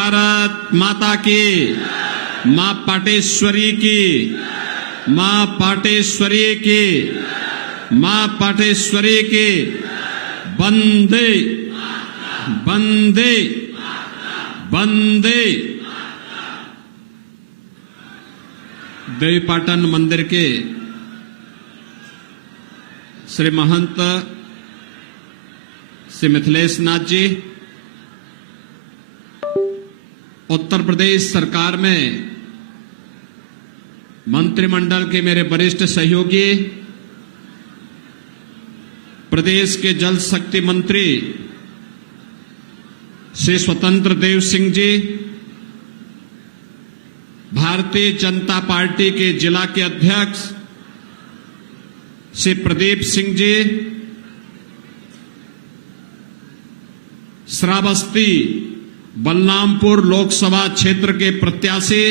भारत माता की, मां पाटेश्वरी की, मां पाटेश्वरी की, मां पाटेश्वरी की। वंदे वंदे वंदे। देवीपाटन मंदिर के श्री महंत श्री मिथिलेश नाथ जी, उत्तर प्रदेश सरकार में मंत्रिमंडल के मेरे वरिष्ठ सहयोगी, प्रदेश के जल शक्ति मंत्री श्री स्वतंत्र देव सिंह जी, भारतीय जनता पार्टी के जिला के अध्यक्ष श्री प्रदीप सिंह जी, श्रावस्ती बलरामपुर लोकसभा क्षेत्र के प्रत्याशी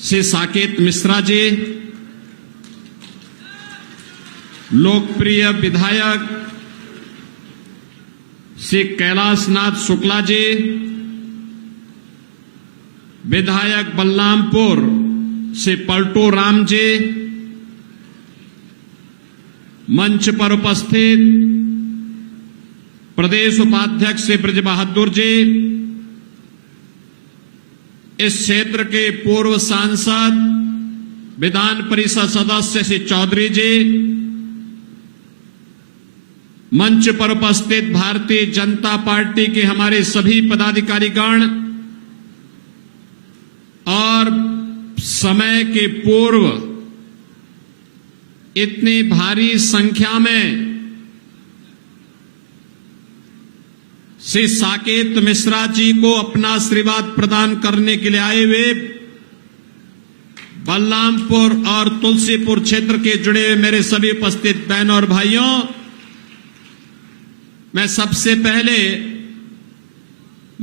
श्री साकेत मिश्रा जी, लोकप्रिय विधायक श्री कैलाशनाथ शुक्ला जी, विधायक बलरामपुर श्री पलटू राम जी, मंच पर उपस्थित प्रदेश उपाध्यक्ष श्री ब्रज बहादुर जी, इस क्षेत्र के पूर्व सांसद विधान परिषद सदस्य श्री चौधरी जी, मंच पर उपस्थित भारतीय जनता पार्टी के हमारे सभी पदाधिकारीगण और समय के पूर्व इतनी भारी संख्या में श्री साकेत मिश्रा जी को अपना आशीर्वाद प्रदान करने के लिए आए हुए बलरामपुर और तुलसीपुर क्षेत्र के जुड़े हुए मेरे सभी उपस्थित बहनों और भाइयों, मैं सबसे पहले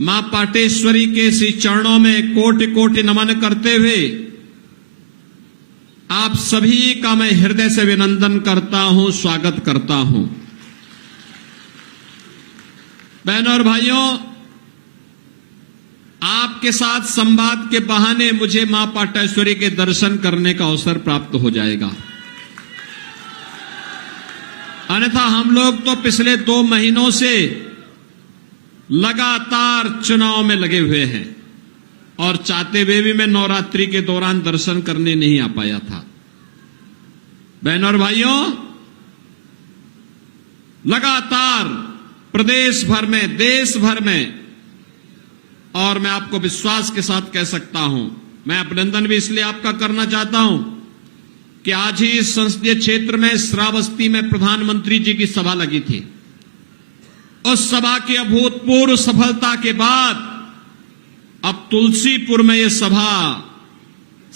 मां पाटेश्वरी के श्री चरणों में कोटि कोटि नमन करते हुए आप सभी का मैं हृदय से अभिनंदन करता हूं, स्वागत करता हूं। बहनों और भाइयों, आपके साथ संवाद के बहाने मुझे मां पाटेश्वरी के दर्शन करने का अवसर प्राप्त हो जाएगा। अन्यथा हम लोग तो पिछले 2 महीनों से लगातार चुनाव में लगे हुए हैं और चाहते हुए भी मैं नवरात्रि के दौरान दर्शन करने नहीं आ पाया था। बहनों और भाइयों, लगातार प्रदेश भर में, देश भर में, और मैं आपको विश्वास के साथ कह सकता हूं, मैं अभिनंदन भी इसलिए आपका करना चाहता हूं कि आज ही इस संसदीय क्षेत्र में श्रावस्ती में प्रधानमंत्री जी की सभा लगी थी। उस सभा की अभूतपूर्व सफलता के बाद अब तुलसीपुर में यह सभा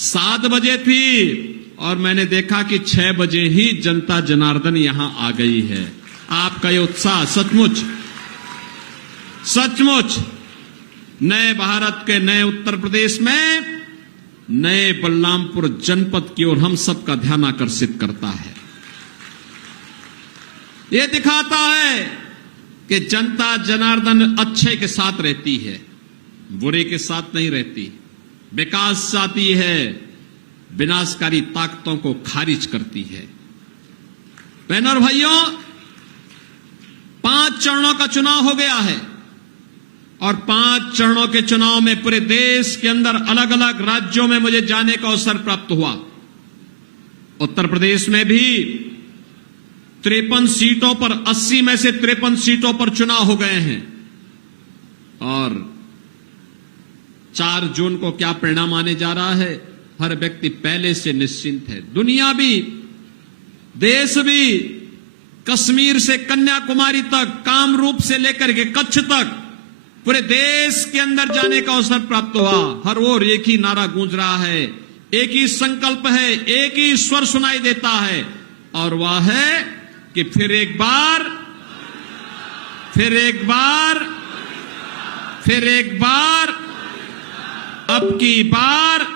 7 बजे थी और मैंने देखा कि 6 बजे ही जनता जनार्दन यहां आ गई है। आपका ये उत्साह सचमुच सचमुच नए भारत के नए उत्तर प्रदेश में नए बलरामपुर जनपद की ओर हम सबका ध्यान आकर्षित करता है। यह दिखाता है कि जनता जनार्दन अच्छे के साथ रहती है, बुरे के साथ नहीं रहती। विकास चाहती है, विनाशकारी ताकतों को खारिज करती है। बहनों और भाइयों, 5 चरणों का चुनाव हो गया है और 5 चरणों के चुनाव में पूरे देश के अंदर अलग अलग राज्यों में मुझे जाने का अवसर प्राप्त हुआ। उत्तर प्रदेश में भी 53 सीटों पर 80 में से 53 सीटों पर चुनाव हो गए हैं और 4 जून को क्या परिणाम आने जा रहा है, हर व्यक्ति पहले से निश्चिंत है। दुनिया भी, देश भी, कश्मीर से कन्याकुमारी तक, कामरूप से लेकर के कच्छ तक पूरे देश के अंदर जाने का अवसर प्राप्त हुआ। हर ओर एक ही नारा गूंज रहा है, एक ही संकल्प है, एक ही स्वर सुनाई देता है और वह है कि फिर एक बार, फिर एक बार, फिर एक बार, अब की बार,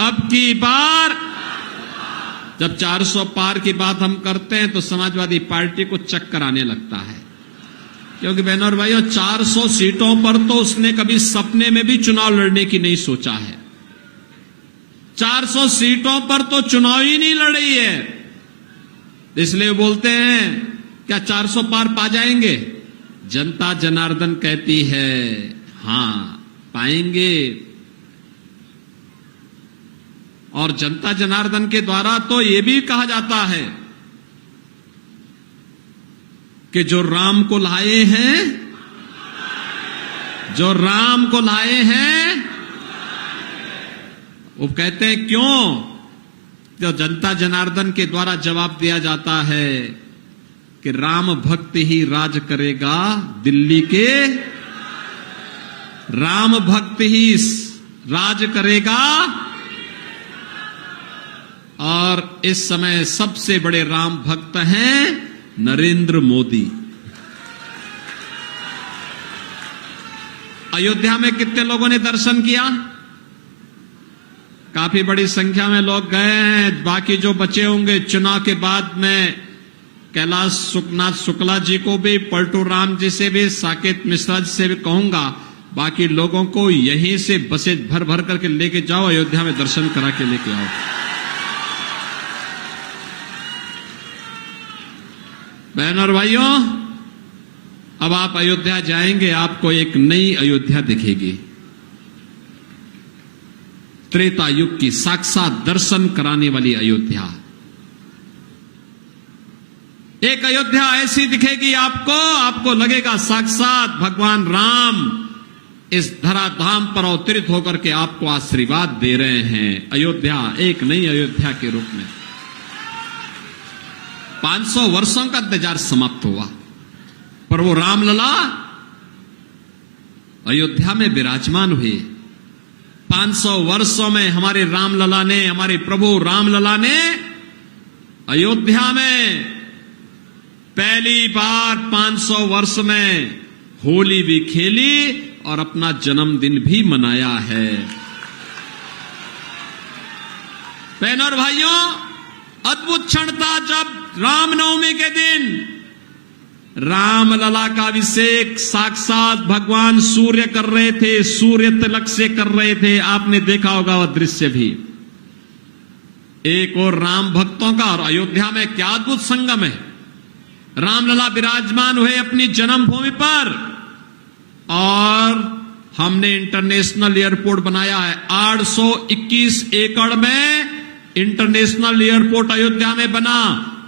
अब की बार। जब 400 पार की बात हम करते हैं तो समाजवादी पार्टी को चक्कर आने लगता है। क्योंकि बहनों और भाइयों 400 सीटों पर तो उसने कभी सपने में भी चुनाव लड़ने की नहीं सोचा है। 400 सीटों पर तो चुनाव ही नहीं लड़ी है। इसलिए बोलते हैं क्या 400 पार पा जाएंगे? जनता जनार्दन कहती है हां पाएंगे। और जनता जनार्दन के द्वारा तो यह भी कहा जाता है कि जो राम को लाए हैं, जो राम को लाए हैं, वो कहते हैं क्यों? तो जनता जनार्दन के द्वारा जवाब दिया जाता है कि राम भक्त ही राज करेगा दिल्ली के, राम भक्त ही राज करेगा। और इस समय सबसे बड़े राम भक्त हैं नरेंद्र मोदी। अयोध्या में कितने लोगों ने दर्शन किया? काफी बड़ी संख्या में लोग गए हैं। बाकी जो बचे होंगे चुनाव के बाद में कैलाश सुखनाथ शुक्ला जी को भी, पलटू राम जी से भी, साकेत मिश्रा जी से भी कहूंगा, बाकी लोगों को यहीं से बसें भर भर करके लेके जाओ, अयोध्या में दर्शन करा के लेके आओ। बहन और भाइयों, अब आप अयोध्या जाएंगे, आपको एक नई अयोध्या दिखेगी। त्रेता युग की साक्षात दर्शन कराने वाली अयोध्या। एक अयोध्या ऐसी दिखेगी आपको लगेगा साक्षात भगवान राम इस धराधाम पर अवतरित होकर के आपको आशीर्वाद दे रहे हैं। अयोध्या एक नई अयोध्या के रूप में। 500 वर्षों का इंतजार समाप्त हुआ, पर वो रामलला अयोध्या में विराजमान हुए। 500 वर्षों में हमारे रामलला ने, हमारे प्रभु रामलला ने अयोध्या में पहली बार 500 वर्ष में होली भी खेली और अपना जन्मदिन भी मनाया है। बहनों और भाइयों, अद्भुत क्षण था जब रामनवमी के दिन रामलला का अभिषेक साक्षात भगवान सूर्य कर रहे थे, सूर्य तिलक से कर रहे थे। आपने देखा होगा वह दृश्य भी। एक और राम भक्तों का और अयोध्या में क्या अद्भुत संगम है। रामलला विराजमान हुए अपनी जन्मभूमि पर और हमने इंटरनेशनल एयरपोर्ट बनाया है। 821 एकड़ में इंटरनेशनल एयरपोर्ट अयोध्या में बना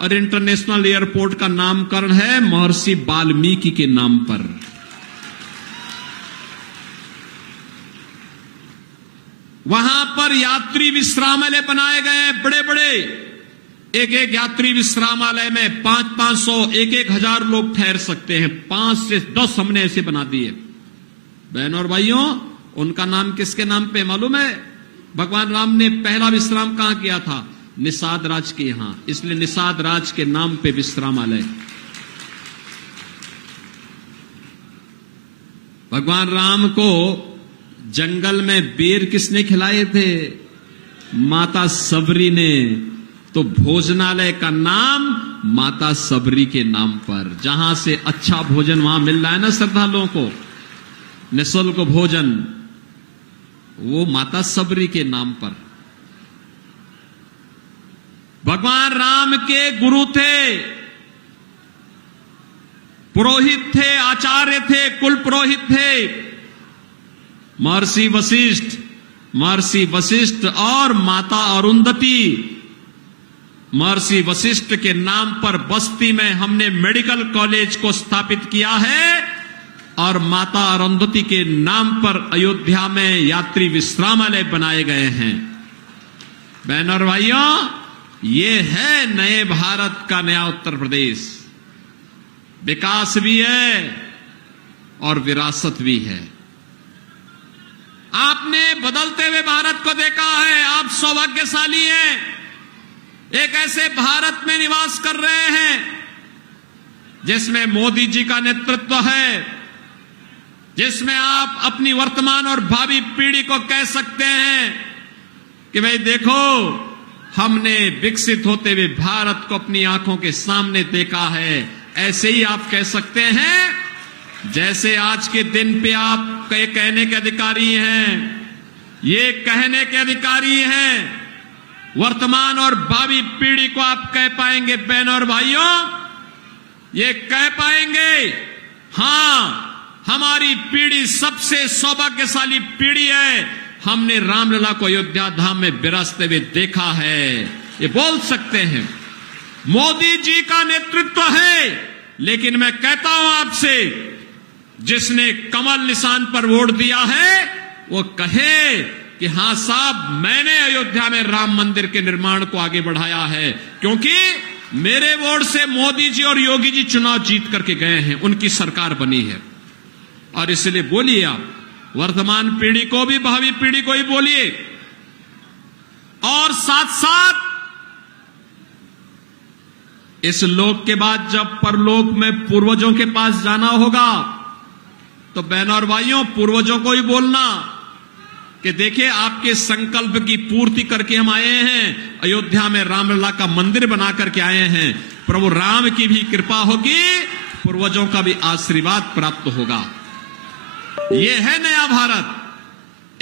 और इंटरनेशनल एयरपोर्ट का नामकरण है महर्षि वाल्मीकि के नाम पर। वहां पर यात्री विश्रामालय बनाए गए, बड़े बड़े। एक एक यात्री विश्रामालय में 500 1,000 लोग ठहर सकते हैं। 5 से 10 हमने ऐसे बना दिए। बहनों और भाइयों, उनका नाम किसके नाम पे मालूम है? भगवान राम ने पहला विश्राम कहां किया था? निषाद राज के यहां, इसलिए निषाद राज के नाम पे विश्रामालय। भगवान राम को जंगल में बेर किसने खिलाए थे? माता सबरी ने। तो भोजनालय का नाम माता सबरी के नाम पर, जहां से अच्छा भोजन वहां मिल रहा है ना श्रद्धालुओं को, निःशुल्क भोजन, वो माता सबरी के नाम पर। भगवान राम के गुरु थे, पुरोहित थे, आचार्य थे, कुल पुरोहित थे महर्षि वशिष्ठ। महर्षि वशिष्ठ और माता अरुंधति। महर्षि वशिष्ठ के नाम पर बस्ती में हमने मेडिकल कॉलेज को स्थापित किया है और माता अरुंधति के नाम पर अयोध्या में यात्री विश्रामालय बनाए गए हैं। बहनों और भाइयों, ये है नए भारत का नया उत्तर प्रदेश। विकास भी है और विरासत भी है। आपने बदलते हुए भारत को देखा है। आप सौभाग्यशाली हैं, एक ऐसे भारत में निवास कर रहे हैं जिसमें मोदी जी का नेतृत्व है, जिसमें आप अपनी वर्तमान और भावी पीढ़ी को कह सकते हैं कि भाई देखो, हमने विकसित होते हुए भारत को अपनी आंखों के सामने देखा है। ऐसे ही आप कह सकते हैं जैसे आज के दिन पे आप कहने के अधिकारी हैं, ये कहने के अधिकारी हैं, वर्तमान और भावी पीढ़ी को आप कह पाएंगे बहनों और भाइयों, ये कह पाएंगे हां हमारी पीढ़ी सबसे सौभाग्यशाली पीढ़ी है, हमने रामलला को अयोध्या धाम में विराजते हुए देखा है, ये बोल सकते हैं। मोदी जी का नेतृत्व है, लेकिन मैं कहता हूं आपसे, जिसने कमल निशान पर वोट दिया है वो कहे कि हां साहब मैंने अयोध्या में राम मंदिर के निर्माण को आगे बढ़ाया है, क्योंकि मेरे वोट से मोदी जी और योगी जी चुनाव जीत करके गए हैं, उनकी सरकार बनी है। और इसलिए बोलिए आप वर्तमान पीढ़ी को भी भावी पीढ़ी को ही बोलिए, और साथ साथ इस लोक के बाद जब परलोक में पूर्वजों के पास जाना होगा तो बहनों और भाइयों पूर्वजों को ही बोलना कि देखिए आपके संकल्प की पूर्ति करके हम आए हैं, अयोध्या में रामलला का मंदिर बना करके आए हैं, प्रभु राम की भी कृपा होगी, पूर्वजों का भी आशीर्वाद प्राप्त होगा। यह है नया भारत,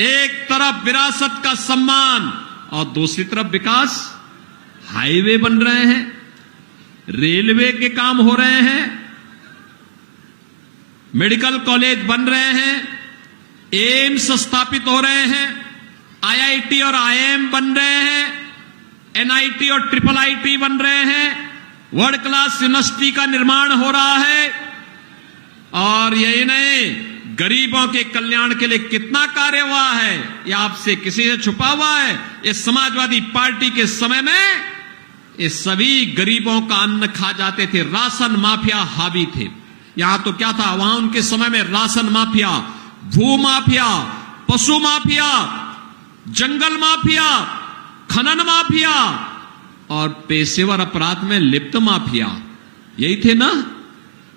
एक तरफ विरासत का सम्मान और दूसरी तरफ विकास, हाईवे बन रहे हैं, रेलवे के काम हो रहे हैं, मेडिकल कॉलेज बन रहे हैं, एम्स स्थापित हो रहे हैं, आईआईटी और आईएम बन रहे हैं, एनआईटी और ट्रिपल आईटी बन रहे हैं, वर्ल्ड क्लास यूनिवर्सिटी का निर्माण हो रहा है। और यही नहीं, गरीबों के कल्याण के लिए कितना कार्य हुआ है, यह आपसे किसी से छुपा हुआ है। इस समाजवादी पार्टी के समय में ये सभी गरीबों का अन्न खा जाते थे, राशन माफिया हावी थे। यहां तो क्या था, वहां उनके समय में राशन माफिया, भू माफिया, पशु माफिया, जंगल माफिया, खनन माफिया और पेशेवर अपराध में लिप्त माफिया, यही थे ना।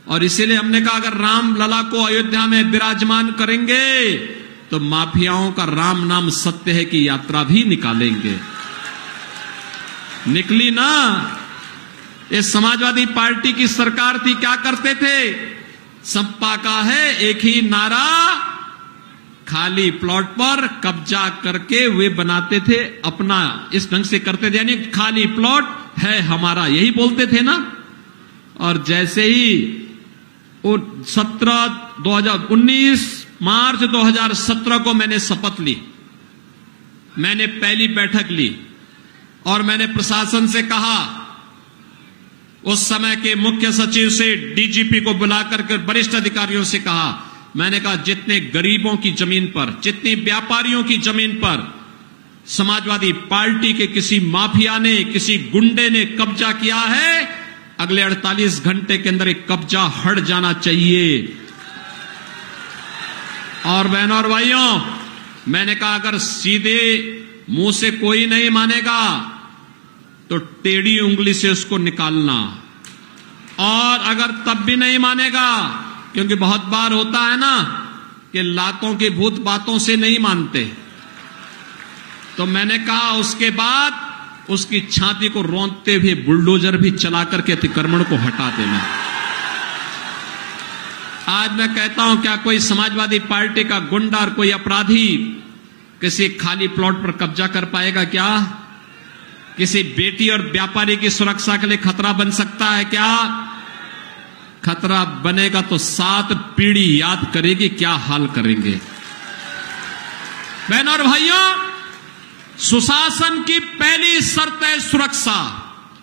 और इसीलिए हमने कहा अगर राम लला को अयोध्या में विराजमान करेंगे तो माफियाओं का राम नाम सत्य है की यात्रा भी निकालेंगे। निकली ना। ये समाजवादी पार्टी की सरकार थी, क्या करते थे, सपा का है एक ही नारा, खाली प्लॉट पर कब्जा करके वे बनाते थे अपना, इस ढंग से करते थे, यानी खाली प्लॉट है हमारा, यही बोलते थे ना। और जैसे ही 2019 मार्च 2017 को मैंने शपथ ली, मैंने पहली बैठक ली और मैंने प्रशासन से कहा, उस समय के मुख्य सचिव से डीजीपी को बुलाकर के वरिष्ठ अधिकारियों से कहा, मैंने कहा जितने गरीबों की जमीन पर, जितनी व्यापारियों की जमीन पर समाजवादी पार्टी के किसी माफिया ने, किसी गुंडे ने कब्जा किया है, अगले 48 घंटे के अंदर एक कब्जा हट जाना चाहिए। और बहनों और भाइयों, मैंने कहा अगर सीधे मुंह से कोई नहीं मानेगा तो टेढ़ी उंगली से उसको निकालना, और अगर तब भी नहीं मानेगा, क्योंकि बहुत बार होता है ना कि लातों के भूत बातों से नहीं मानते, तो मैंने कहा उसके बाद उसकी छाती को रौंदते हुए बुलडोजर भी चला करके अतिक्रमण को हटा देना। आज मैं कहता हूं, क्या कोई समाजवादी पार्टी का गुंडा और कोई अपराधी किसी खाली प्लॉट पर कब्जा कर पाएगा क्या? किसी बेटी और व्यापारी की सुरक्षा के लिए खतरा बन सकता है क्या? खतरा बनेगा तो 7 पीढ़ी याद करेगी क्या हाल करेंगे। बहनों और भाइयों, सुशासन की पहली शर्त है सुरक्षा,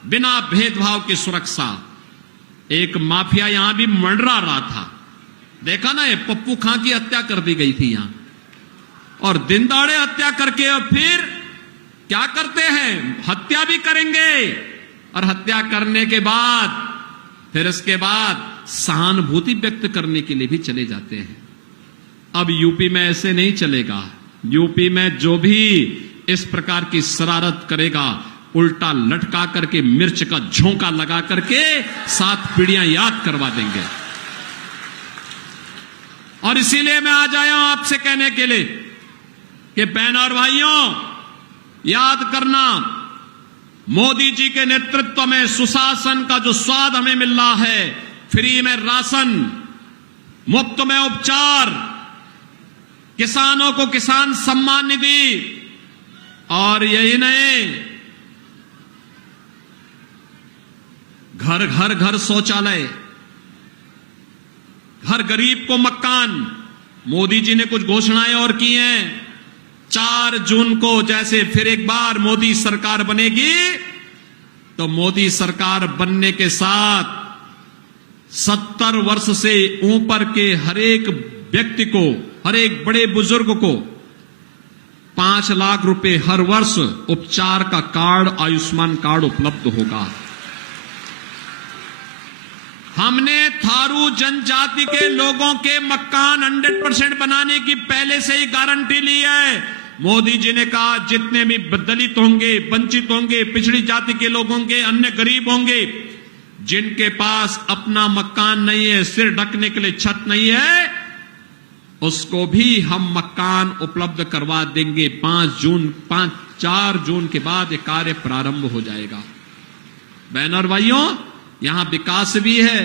बिना भेदभाव की सुरक्षा। एक माफिया यहां भी मंडरा रहा था, देखा ना, ये पप्पू खां की हत्या कर दी गई थी यहां, और दिन दहाड़े हत्या करके और फिर क्या करते हैं, हत्या भी करेंगे, और हत्या करने के बाद फिर इसके बाद सहानुभूति व्यक्त करने के लिए भी चले जाते हैं। अब यूपी में ऐसे नहीं चलेगा। यूपी में जो भी इस प्रकार की शरारत करेगा, उल्टा लटका करके मिर्च का झोंका लगा करके 7 पीढ़ियां याद करवा देंगे। और इसीलिए मैं आज आया हूं आपसे कहने के लिए कि बहनों और भाइयों, याद करना, मोदी जी के नेतृत्व में सुशासन का जो स्वाद हमें मिल रहा है, फ्री में राशन, मुफ्त में उपचार, किसानों को किसान सम्मान निधि, और यही नहीं, घर घर घर शौचालय, हर गरीब को मकान। मोदी जी ने कुछ घोषणाएं और की हैं। 4 जून को जैसे फिर एक बार मोदी सरकार बनेगी, तो मोदी सरकार बनने के साथ 70 वर्ष से ऊपर के हर एक व्यक्ति को, हर एक बड़े बुजुर्ग को 5 लाख रुपए हर वर्ष उपचार का कार्ड, आयुष्मान कार्ड उपलब्ध होगा। हमने थारू जनजाति के लोगों के मकान 100% बनाने की पहले से ही गारंटी ली है। मोदी जी ने कहा जितने भी दलित होंगे, वंचित होंगे, पिछड़ी जाति के लोग होंगे, अन्य गरीब होंगे, जिनके पास अपना मकान नहीं है, सिर ढकने के लिए छत नहीं है, उसको भी हम मकान उपलब्ध करवा देंगे। 4 जून के बाद ये कार्य प्रारंभ हो जाएगा। बहनों और भाइयों, यहां विकास भी है,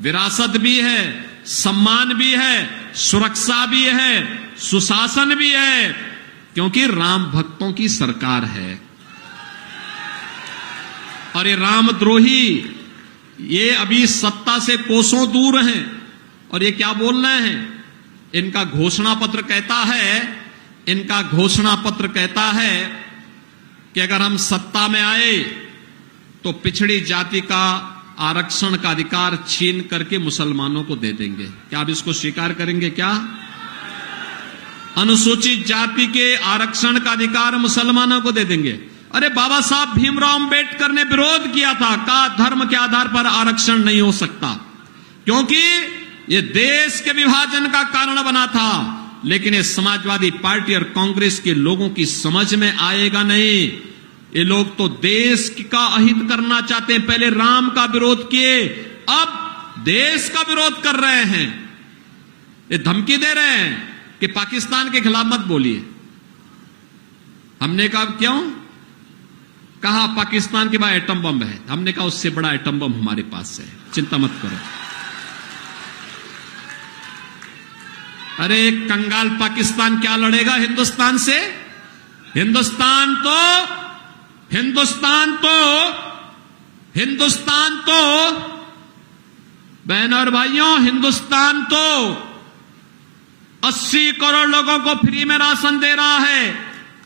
विरासत भी है, सम्मान भी है, सुरक्षा भी है, सुशासन भी है, क्योंकि राम भक्तों की सरकार है। और ये रामद्रोही, ये अभी सत्ता से कोसों दूर हैं, और ये क्या बोल रहे हैं? इनका घोषणा पत्र कहता है कि अगर हम सत्ता में आए तो पिछड़ी जाति का आरक्षण का अधिकार छीन करके मुसलमानों को दे देंगे। क्या आप इसको स्वीकार करेंगे? क्या अनुसूचित जाति के आरक्षण का अधिकार मुसलमानों को दे देंगे? अरे बाबा साहब भीमराव अंबेडकर ने विरोध किया था, कहा धर्म के आधार पर आरक्षण नहीं हो सकता, क्योंकि ये देश के विभाजन का कारण बना था। लेकिन ये समाजवादी पार्टी और कांग्रेस के लोगों की समझ में आएगा नहीं। ये लोग तो देश का अहित करना चाहते हैं। पहले राम का विरोध किए, अब देश का विरोध कर रहे हैं। ये धमकी दे रहे हैं कि पाकिस्तान के खिलाफ मत बोलिए। हमने कहा क्यों? कहा पाकिस्तान के पास एटम बम है। हमने कहा उससे बड़ा एटम बम हमारे पास है, चिंता मत करो। अरे कंगाल पाकिस्तान क्या लड़ेगा हिंदुस्तान से? हिंदुस्तान तो बहनों और भाइयों, हिंदुस्तान तो 80 करोड़ लोगों को फ्री में राशन दे रहा है,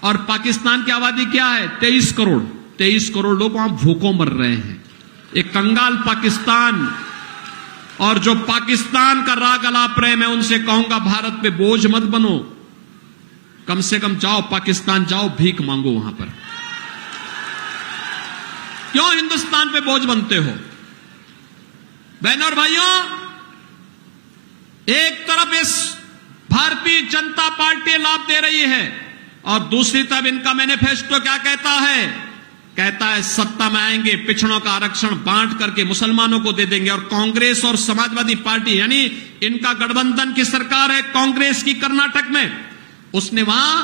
और पाकिस्तान की आबादी क्या है? 23 करोड़। 23 करोड़ लोग वहां भूखों मर रहे हैं। एक कंगाल पाकिस्तान, और जो पाकिस्तान का राग अलाप रहे, मैं उनसे कहूंगा भारत पे बोझ मत बनो, कम से कम जाओ पाकिस्तान, जाओ भीख मांगो वहां पर। क्यों हिंदुस्तान पे बोझ बनते हो? बहनों और भाइयों, एक तरफ इस भारतीय जनता पार्टी लाभ दे रही है, और दूसरी तरफ इनका मैनिफेस्टो क्या कहता है? कहता है सत्ता में आएंगे, पिछड़ों का आरक्षण बांट करके मुसलमानों को दे देंगे। और कांग्रेस और समाजवादी पार्टी, यानी इनका गठबंधन की सरकार है कांग्रेस की कर्नाटक में, उसने वहां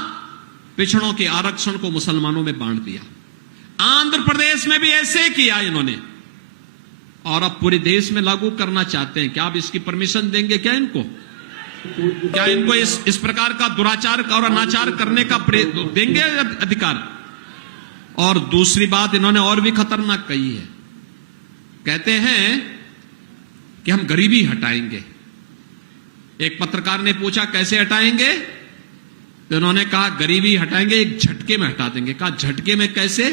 पिछड़ों के आरक्षण को मुसलमानों में बांट दिया। आंध्र प्रदेश में भी ऐसे किया इन्होंने, और अब पूरे देश में लागू करना चाहते हैं। क्या आप इसकी परमिशन देंगे? क्या इनको इस प्रकार का दुराचार और अनाचार करने का देंगे अधिकार? और दूसरी बात इन्होंने और भी खतरनाक कही है। कहते हैं कि हम गरीबी हटाएंगे। एक पत्रकार ने पूछा कैसे हटाएंगे, तो इन्होंने कहा गरीबी हटाएंगे, एक झटके में हटा देंगे। कहा झटके में कैसे?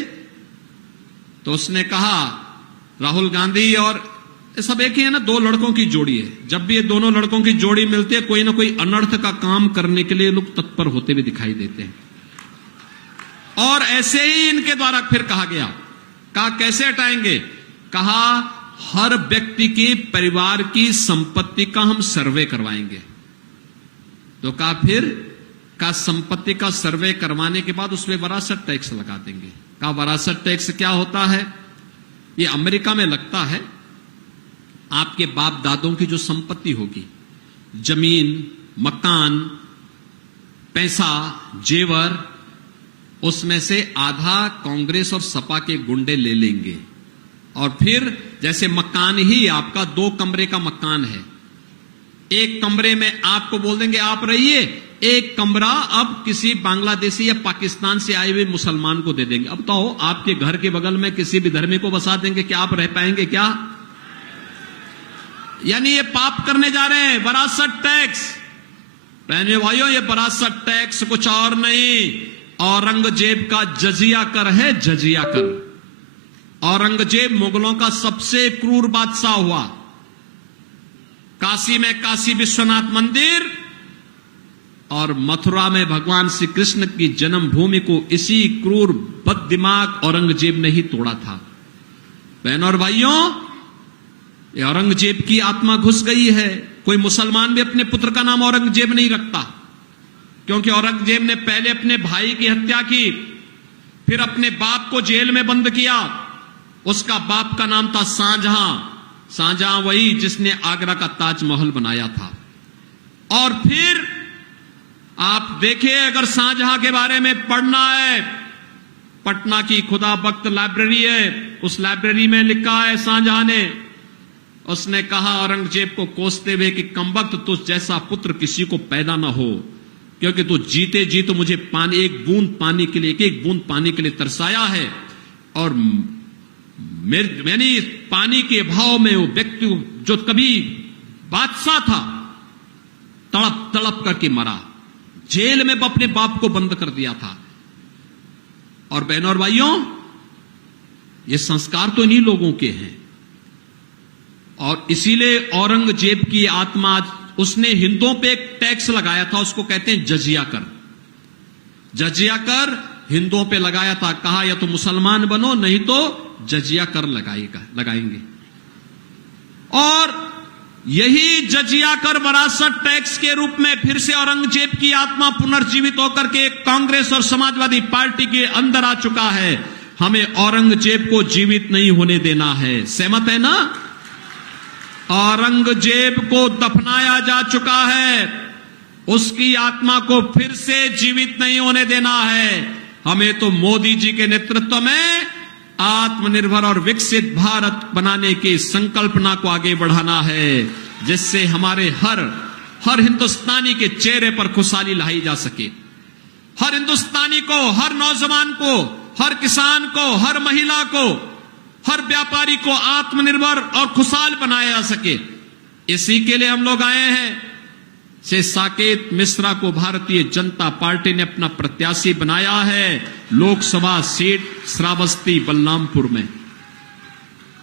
तो उसने कहा राहुल गांधी और सब एक ही है ना, 2 लड़कों की जोड़ी है। जब भी ये दोनों लड़कों की जोड़ी मिलती है, कोई ना कोई अनर्थ का काम करने के लिए लोग तत्पर होते हुए दिखाई देते हैं। और ऐसे ही इनके द्वारा फिर कहा गया, कहा कैसे हटाएंगे? कहा हर व्यक्ति की परिवार की संपत्ति का हम सर्वे करवाएंगे। तो कहा फिर का संपत्ति का सर्वे करवाने के बाद उसमें वरासत टैक्स लगा देंगे। कहा वरासत टैक्स क्या होता है? ये अमेरिका में लगता है। आपके बाप दादों की जो संपत्ति होगी, जमीन, मकान, पैसा, जेवर, उसमें से आधा कांग्रेस और सपा के गुंडे ले लेंगे। और फिर जैसे मकान ही आपका 2 कमरे का मकान है, एक कमरे में आपको बोल देंगे आप रहिए, एक कमरा अब किसी बांग्लादेशी या पाकिस्तान से आए हुए मुसलमान को दे देंगे। अब बताओ, आपके घर के बगल में किसी भी धर्मी को बसा देंगे, क्या आप रह पाएंगे क्या? यानी ये पाप करने जा रहे हैं, वरासत टैक्स। बहनों भाइयों, ये वरासत टैक्स कुछ और नहीं, औरंगजेब का जजिया कर है, जजिया कर। औरंगजेब मुगलों का सबसे क्रूर बादशाह हुआ। काशी में काशी विश्वनाथ मंदिर और मथुरा में भगवान श्री कृष्ण की जन्मभूमि को इसी क्रूर बददिमाग औरंगजेब ने ही तोड़ा था। बहनों और भाइयों, ये औरंगजेब की आत्मा घुस गई है। कोई मुसलमान भी अपने पुत्र का नाम औरंगजेब नहीं रखता, क्योंकि औरंगजेब ने पहले अपने भाई की हत्या की, फिर अपने बाप को जेल में बंद किया। उसका बाप का नाम था शाहजहां। शाहजहां वही जिसने आगरा का ताजमहल बनाया था। और फिर आप देखिए, अगर शाहजहां के बारे में पढ़ना है, पटना की खुदा बख्त लाइब्रेरी है, उस लाइब्रेरी में लिखा है शाहजहां ने, उसने कहा औरंगजेब को कोसते हुए कि कमबख्त, तुझ जैसा पुत्र किसी को पैदा ना हो, क्योंकि तू जीते जी तो मुझे पानी, एक बूंद पानी के लिए, एक बूंद पानी के लिए तरसाया है, और मैंने पानी के अभाव में वो व्यक्ति जो कभी बादशाह था तड़प तड़प करके मरा, जेल में अपने बाप को बंद कर दिया था। और बहनों और भाइयों, ये संस्कार तो इन्हीं लोगों के हैं। और इसीलिए औरंगजेब की आत्मा, उसने हिंदुओं पे एक टैक्स लगाया था, उसको कहते हैं जजिया कर। जजिया कर हिंदुओं पे लगाया था, कहा या तो मुसलमान बनो, नहीं तो जजिया कर लगाएंगे। और यही जजिया कर वरासत टैक्स के रूप में फिर से औरंगजेब की आत्मा पुनर्जीवित होकर के कांग्रेस और समाजवादी पार्टी के अंदर आ चुका है। हमें औरंगजेब को जीवित नहीं होने देना है। सहमत है ना? औरंगजेब को दफनाया जा चुका है, उसकी आत्मा को फिर से जीवित नहीं होने देना है। हमें तो मोदी जी के नेतृत्व में आत्मनिर्भर और विकसित भारत बनाने की संकल्पना को आगे बढ़ाना है, जिससे हमारे हर हिंदुस्तानी के चेहरे पर खुशहाली लाई जा सके। हर हिंदुस्तानी को, हर नौजवान को, हर किसान को, हर महिला को, हर व्यापारी को आत्मनिर्भर और खुशहाल बनाया जा सके। इसी के लिए हम लोग आए हैं। से साकेत मिश्रा को भारतीय जनता पार्टी ने अपना प्रत्याशी बनाया है लोकसभा सीट श्रावस्ती बलरामपुर में।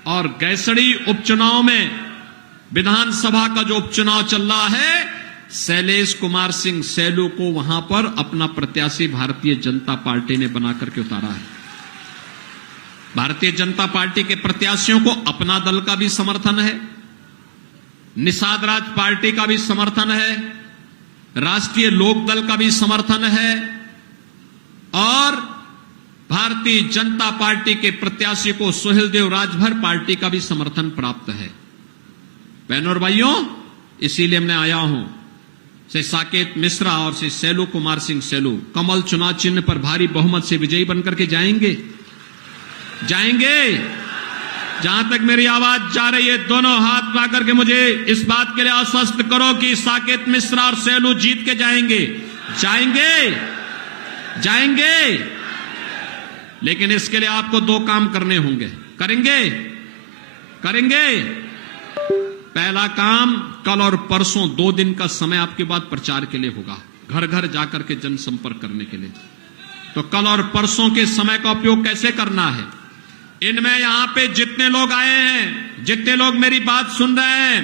और गैसड़ी उपचुनाव में, विधानसभा का जो उपचुनाव चल रहा है, शैलेश कुमार सिंह सैलू को वहां पर अपना प्रत्याशी भारतीय जनता पार्टी ने बनाकर के उतारा है। भारतीय जनता पार्टी के प्रत्याशियों को अपना दल का भी समर्थन है, निषाद राज पार्टी का भी समर्थन है, राष्ट्रीय लोकदल का भी समर्थन है, और भारतीय जनता पार्टी के प्रत्याशी को सुहेलदेव राजभर पार्टी का भी समर्थन प्राप्त है। बहनों और भाइयों, इसीलिए मैं आया हूं। श्री साकेत मिश्रा और श्री सैलू कुमार सिंह सैलू कमल चुनाव चिन्ह पर भारी बहुमत से विजयी बनकर के जाएंगे। जहां तक मेरी आवाज जा रही है, दोनों हाथ उठा करके मुझे इस बात के लिए आश्वस्त करो कि साकेत मिश्रा और सैलू जीत के जाएंगे। लेकिन इसके लिए आपको दो काम करने होंगे। करेंगे। पहला काम, कल और परसों 2 दिन का समय आपके बाद प्रचार के लिए होगा, घर घर जाकर के जनसंपर्क करने के लिए। तो कल और परसों के समय का उपयोग कैसे करना है? इनमें यहां पे जितने लोग आए हैं, जितने लोग मेरी बात सुन रहे हैं,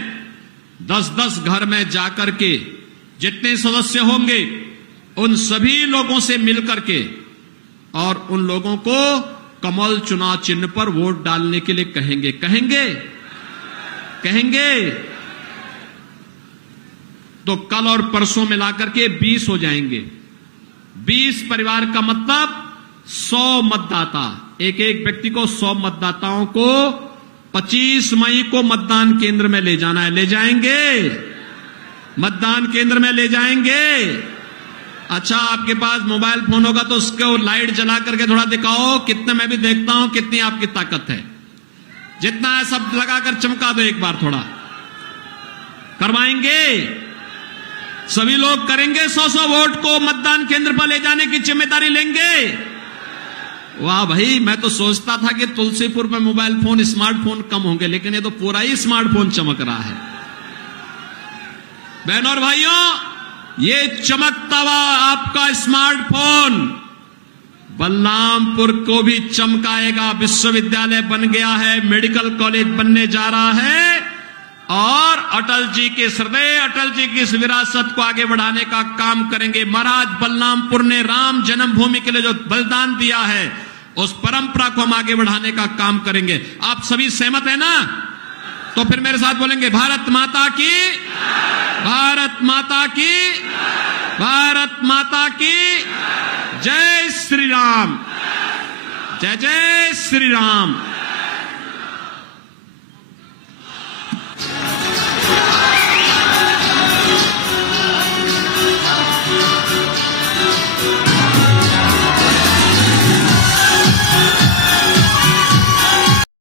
10-10 घर में जाकर के जितने सदस्य होंगे उन सभी लोगों से मिलकर के और उन लोगों को कमल चुनाव चिन्ह पर वोट डालने के लिए कहेंगे। तो कल और परसों मिलाकर के 20 हो जाएंगे। 20 परिवार का मतलब 100 मतदाता, एक व्यक्ति को 100 मतदाताओं को 25 मई को मतदान केंद्र में ले जाना है। ले जाएंगे? मतदान केंद्र में ले जाएंगे। अच्छा, आपके पास मोबाइल फोन होगा तो उसको लाइट जला करके थोड़ा दिखाओ, कितने, मैं भी देखता हूं कितनी आपकी ताकत है। जितना है सब लगाकर चमका दो एक बार थोड़ा। करवाएंगे? सभी लोग करेंगे 100-100 वोट को मतदान केंद्र पर ले जाने की जिम्मेदारी लेंगे? वाह भाई, मैं तो सोचता था कि तुलसीपुर में मोबाइल फोन, स्मार्टफोन कम होंगे, लेकिन ये तो पूरा ही स्मार्टफोन चमक रहा है। बहनों और भाइयों, ये चमकता हुआ आपका स्मार्टफोन बलरामपुर को भी चमकाएगा। विश्वविद्यालय बन गया है, मेडिकल कॉलेज बनने जा रहा है, और अटल जी के हृदय, अटल जी की इस विरासत को आगे बढ़ाने का काम करेंगे। महाराज बलरामपुर ने राम जन्मभूमि के लिए जो बलिदान दिया है, उस परंपरा को हम आगे बढ़ाने का काम करेंगे। आप सभी सहमत है ना? तो फिर मेरे साथ बोलेंगे, भारत माता की, भारत माता की, भारत माता की जय श्री राम, जय जय श्री राम।